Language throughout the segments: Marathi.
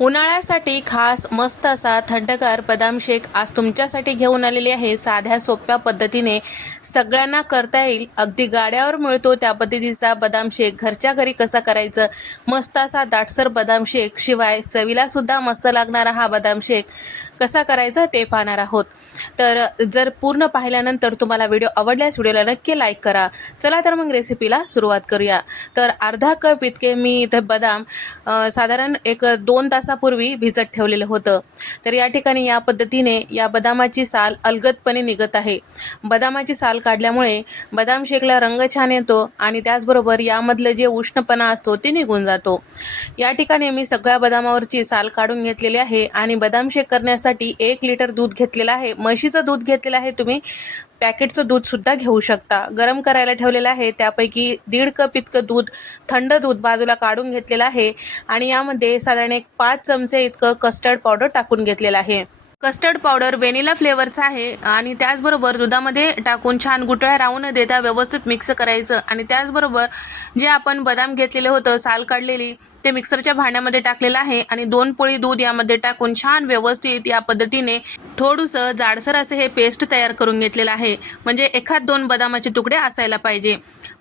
उन्हाळ्यासाठी खास मस्त असा थंडगार बदाम शेक आज तुमच्यासाठी घेऊन आलेली आहे। साध्या सोप्या पद्धतीने सगळ्यांना करता येईल, अगदी गाड्यावर मिळतो त्या पद्धतीचा बदाम शेक घरच्या घरी कसा करायचं। मस्त असा दाटसर बदाम शेक, शिवाय चवीला सुद्धा मस्त लागणारा हा बदाम शेक कसा करायचा ते पाहणार आहोत। तर जर पूर्ण पाहिल्यानंतर तुम्हाला व्हिडिओ आवडल्यास व्हिडिओला नक्की लाईक करा। चला तर मग रेसिपीला सुरुवात करूया। तर अर्धा कप इतके मी इथे बदाम साधारण एक 2 तासापूर्वी भिजत ठेवलेलं होतं। तर या ठिकाणी या पद्धतीने या बदामाची साल अलगदपणे निघत आहे। बदामाची साल काढल्यामुळे बदाम शेकला रंग छान येतो आणि त्याचबरोबर यामधलं जे उष्णपणा असतो ते निघून जातो। या ठिकाणी मी सगळ्या बदामावरची साल काढून घेतलेली आहे आणि बदाम शेक करण्यासाठी 1 लिटर दूध घेतलेलं आहे। म्हशीचं दूध घेतलेलं आहे, तुम्ही पॅकेटचं दूध सुद्धा घेऊ शकता। गरम करायला ठेवलेलं आहे, त्यापैकी 1.5 कप इतकं दूध, थंड दूध बाजूला काढून घेतलेलं आहे आणि यामध्ये साधारण एक 5 चमचे इतकं कस्टर्ड पावडर टाकून घेतलेलं आहे। कस्टर्ड पावडर व्हॅनिला फ्लेवरचा आहे आणि त्याचबरोबर दुधामध्ये टाकून छान गुठळ्या राहू न देता व्यवस्थित मिक्स करायचं आणि त्याचबरोबर जे आपण बदाम घेतलेलं होतं साल काढलेली ते मिक्सरच्या भांड्यामध्ये टाकलेलं आहे आणि 2 पोळी दूध यामध्ये टाकून छान व्यवस्थित या पद्धतीने थोडंसं जाडसर असे हे पेस्ट तयार करून घेतलेलं आहे। म्हणजे एखाद 2 बदामाचे तुकडे असायला पाहिजे।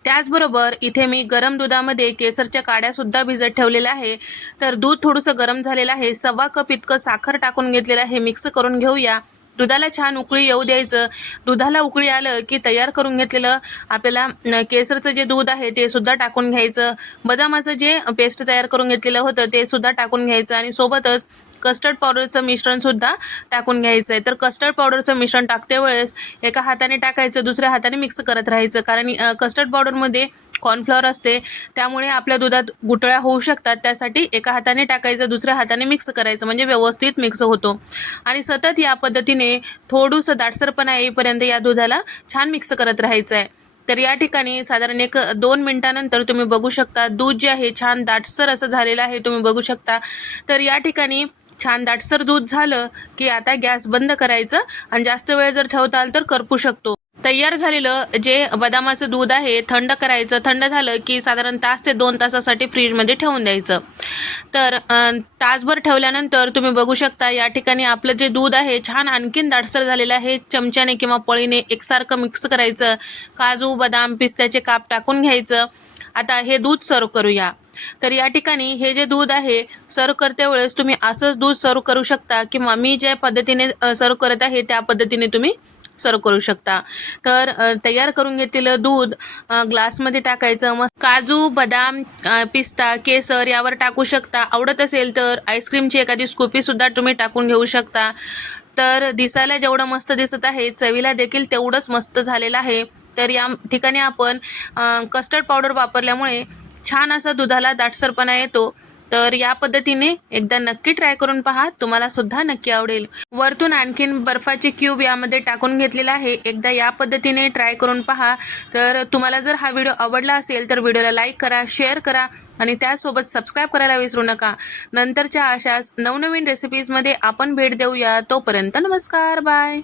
त्याचबरोबर इथे मी गरम दुधामध्ये केसरच्या काड्या सुद्धा भिजत ठेवलेल्या आहे। तर दूध थोडंसं गरम झालेलं आहे, 1.25 कप इतकं साखर टाकून घेतलेलं आहे। मिक्स करून घेऊया। दुधाला छान उकळी येऊ द्यायचं। दुधाला उकळी आलं की तयार करून घेतलेलं आपल्याला केसरचं जे दूध आहे ते सुद्धा टाकून घ्यायचं। बदामाचं जे पेस्ट तयार करून घेतलेलं होतं ते सुद्धा टाकून घ्यायचं आणि सोबतच कस्टर्ड पावडरचं मिश्रण सुद्धा टाकून घ्यायचं आहे। तर कस्टर्ड पावडरचं मिश्रण टाकते वेळेस एका हाताने टाकायचं, दुसऱ्या हाताने मिक्स करत राहायचं, कारण कस्टर्ड पावडरमध्ये कॉर्नफ्लॉवर असते, त्यामुळे आपल्या दुधात गुठळ्या होऊ शकतात। त्यासाठी एका हाताने टाकायचं, दुसऱ्या हाताने मिक्स करायचं, म्हणजे व्यवस्थित मिक्स होतो आणि सतत या पद्धतीने थोडंसं दाटसरपणा येईपर्यंत या दुधाला छान मिक्स करत राहायचं आहे। तर या ठिकाणी साधारण एक 2 मिनिटानंतर तुम्ही बघू शकता दूध जे आहे छान दाटसर असं झालेलं आहे, तुम्ही बघू शकता। तर या ठिकाणी छान दाटसर दूध झालं की आता गॅस बंद करायचं आणि जास्त वेळ जर ठेवताल तर करपू शकतो। तयार झालेलं जे बदामाचं दूध आहे थंड करायचं, थंड झालं की साधारण तास ते 2 तासासाठी फ्रीजमध्ये ठेवून द्यायचं। तर तासभर ठेवल्यानंतर तुम्ही बघू शकता या ठिकाणी आपलं जे दूध आहे छान आणखीन दाटसर झालेलं आहे। चमच्याने किंवा पळीने एकसारखं मिक्स करायचं, काजू बदाम पिस्त्याचे काप टाकून घ्यायचं। आता हे दूध सर्व करूया। तर या ठिकाणी हे जे दूध आहे सर्व करते वेळेस तुम्ही असंच दूध सर्व करू शकता किंवा मी ज्या पद्धतीने सर्व करत आहे त्या पद्धतीने तुम्ही सर्व करू शकता। तर तयार करून घेतलेलं दूध ग्लासमध्ये टाकायचं। मग काजू बदाम पिस्ता केसर यावर टाकू शकता। आवडत असेल तर आईस्क्रीमची एखादी स्कूपी सुद्धा तुम्ही टाकून घेऊ शकता। तर दिसायला जेवढं मस्त दिसत आहे चवीला देखील तेवढंच मस्त झालेलं आहे। तर या ठिकाणी आपण कस्टर्ड पावडर वापरल्यामुळे छान असा दुधाला दाटसरपणा येतो। तर या पद्धतीने एकदा नक्की ट्राय करून पहा, तुम्हाला सुद्धा नक्की आवडेल। वरतून आणखीन बर्फाची क्यूब यामध्ये टाकून घेतलेला आहे, एकदा या पद्धतीने ट्राय करून पहा। तर तुम्हाला जर हा व्हिडिओ आवडला असेल तर व्हिडिओला लाईक करा, शेअर करा आणि त्यासोबत सबस्क्राईब करायला विसरू नका। नंतरच्या अशाच नवनवीन रेसिपीजमध्ये आपण भेट देऊया। तोपर्यंत नमस्कार, बाय।